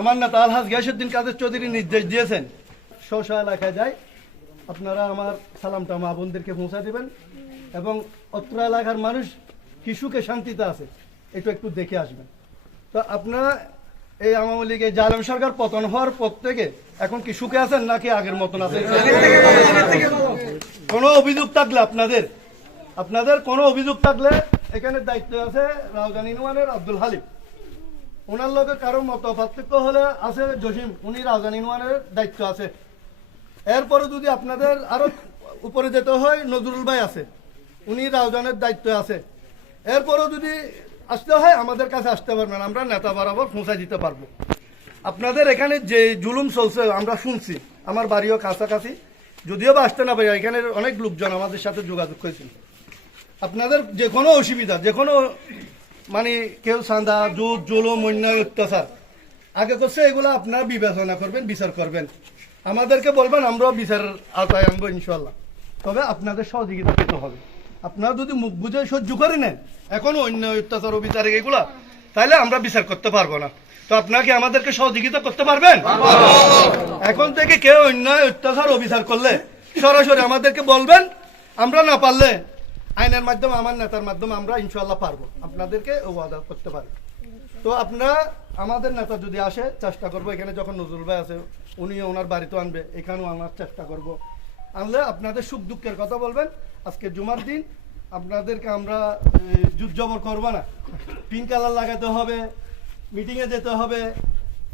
আমার নেতা আলহাজ গিয়াসুদ্দিন কাদের চৌধুরী নির্দেশ দিয়েছেন। স্ব এলাকায় যায় আপনারা আমার সালামটা মা বোনদেরকে পৌঁছা দেবেন এবং অত্র এলাকার মানুষ কি সুখে শান্তিতে আছে একটু একটু দেখে আসবেন। তো আপনারা এই আওয়ামী লীগের জালেম সরকার পতন হওয়ার পর থেকে এখন কি সুখে আছেন নাকি আগের মতন আছেন? কোনো অভিযোগ থাকলে আপনাদের আপনাদের কোনো অভিযোগ থাকলে এখানে দায়িত্ব আছে রাউজান ইনওয়ানের আব্দুল হালিম। ওনার লগে কারও মত পার্থক্য হলে আছে জসিম, উনি রাউজান ইনওয়ানের দায়িত্ব আছে। এরপরে যদি আপনাদের আরও উপরে যেতে হয়, নজরুল ভাই আছে, উনি রাউজানের দায়িত্ব আছে। এরপরেও যদি আসতে হয়, আমাদের কাছে আসতে পারবেন, আমরা নেতা বরাবর পৌঁছে দিতে পারব। আপনাদের এখানে যে জুলুম চলছে, আমরা শুনছি, আমার বাড়িও কাছাকাছি। যদিও বা আসতে না পারি, এখানে অনেক লোকজন আমাদের সাথে যোগাযোগ করেছিল। আপনাদের যে কোনো অসুবিধা, যে কোনো মানে কেউ সান্দা জুত জুলুম, অন্যায়, অত্যাচার। আগে করছে এগুলো আপনারা বিবেচনা করবেন, বিচার করবেন। আমাদেরকে বলবেন, আমরাও বিচার আওতায় আনব ইনশাল্লাহ তবে আপনাদের সহযোগিতা পেতে হবে। আপনারা যদি মুখ বুঝে সহ্য করে নেন, এখনও অন্য অত্যাচার অবিচার এগুলা তাহলে আমরা বিচার করতে পারব না। তো আপনাকে আমাদেরকে সহযোগিতা করতে পারবেন? এখন থেকে কেউ অন্যায়, অত্যাচার, অবিচার করলে সরাসরি আমাদেরকে বলবেন, আমরা না পারলে আইনের মাধ্যমে, আমার নেতার মাধ্যমে আমরা ইনশাল্লাহ পারব। আপনাদেরকে ওয়াদা করতে পারি। তো আপনারা, আমাদের নেতা যদি আসে, চেষ্টা করব। এখানে যখন নজরুল ভাই আছে উনিও ওনার বাড়িতে আনবে। এখানেও আনার চেষ্টা করব। আনলে আপনাদের সুখ দুঃখের কথা বলবেন। আজকে জুমার দিন, আপনাদেরকে আমরা যুদ্ধ জবর করব না। পিঙ্ক কালার লাগাতে হবে, মিটিংয়ে যেতে হবে,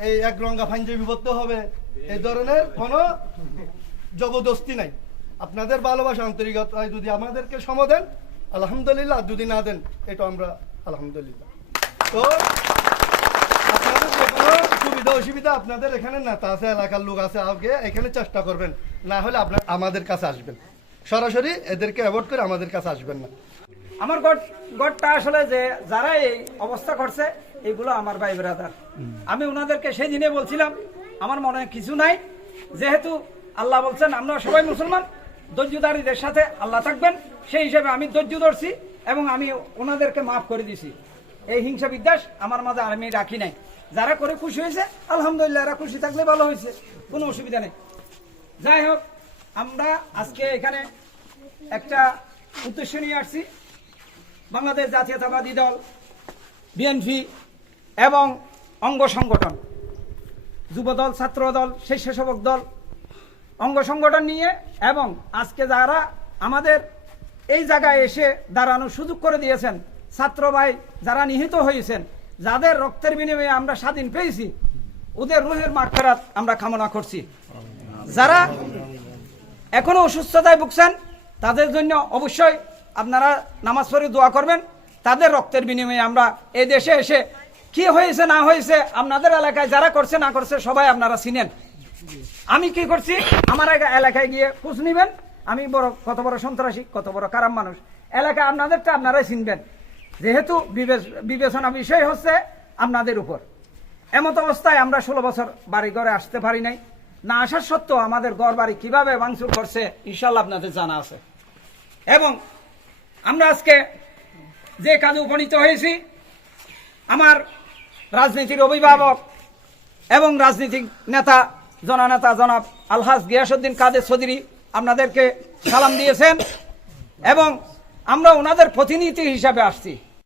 এই এক রঙা পাঞ্জাবি পরতে হবে। এই ধরনের কোনো জবরদস্তি নাই। আপনাদের ভালোবাসা, আন্তরিকতায় যদি আমাদেরকে সম দেন, আলহামদুলিল্লাহ। যদি না দেন এটা আমরা আলহামদুলিল্লাহ। তো সুবিধা, অসুবিধা আপনাদের এখানে নেতা আছে, এলাকার লোক আছে, আগে এখানে চেষ্টা করবেন। না হলে আপনার, আমাদের কাছে আসবেন। সরাসরি এদেরকে অ্যাভয়েড করে আমাদের কাছে আসবেন না। আমার গড়, গড়টা আসলে যে, যারা এই অবস্থা করছে, এগুলো আমার ভাই ব্রাদার আমি ওনাদেরকে সেই দিনে বলছিলাম, আমার মনে কিছু নাই। যেহেতু আল্লাহ বলছেন, আমরা সবাই মুসলমান ধৈর্যদারীদের সাথে আল্লাহ থাকবেন, সেই হিসেবে আমি ধৈর্য ধরছি এবং আমি ওনাদেরকে মাফ করে দিছি। এই হিংসা বিদ্বেষ আমার মাঝে আর আমি রাখি নাই। যারা করে খুশি হয়েছে, আলহামদুলিল্লাহ এরা খুশি থাকলে ভালো হয়েছে, কোনো অসুবিধা নেই। যাই হোক, আমরা আজকে এখানে একটা উদ্দেশ্য নিয়ে আসছি। বাংলাদেশ জাতীয়তাবাদী দল, বিএনপি এবং অঙ্গ সংগঠন, যুবদল, ছাত্রদল, স্বেচ্ছাসেবক দল অঙ্গ সংগঠন নিয়ে এবং আজকে যারা আমাদের এই জায়গায় এসে দাঁড়ানোর সুযোগ করে দিয়েছেন, ছাত্র ভাই যারা নিহিত হয়েছেন, যাদের রক্তের বিনিময়ে আমরা স্বাধীন পেয়েছি, ওদের রুহের মাগফেরাত আমরা কামনা করছি। যারা এখনও অসুস্থতায় ভুগছেন, তাদের জন্য অবশ্যই আপনারা নামাজ পড়ে দোয়া করবেন। তাদের রক্তের বিনিময়ে আমরা এই দেশে এসে কি হয়েছে, না হয়েছে, আপনাদের এলাকায় যারা করছে, না করছে, সবাই আপনারা চিনেন। আমি কি করছি? আমার এলাকায় গিয়ে খোঁজ নিবেন? আমি বড়, কত বড় সন্ত্রাসী, কত বড় খারাপ মানুষ। এলাকা আপনাদেরটা আপনারাই চিনবেন। যেহেতু বিবেচ- বিবেচনা বিষয় হচ্ছে আপনাদের উপর। এমত অবস্থায় আমরা ষোলো বছর বাড়ি ঘরে আসতে পারি নাই। না আসার সত্ত্বেও আমাদের ঘর বাড়ি কীভাবে ভাঙচুর করছে ইনশাল্লাহ আপনাদের জানা আছে। এবং আমরা আজকে যে কাজে উপনীত হয়েছি, আমার রাজনীতির অভিভাবক এবং রাজনীতিক নেতা জননেতা জনাব আলহাজ গিয়াসুদ্দিন কাদের চৌধুরী আপনাদেরকে সালাম দিয়েছেন এবং আমরা ওনাদের প্রতিনিধি হিসাবে আসছি।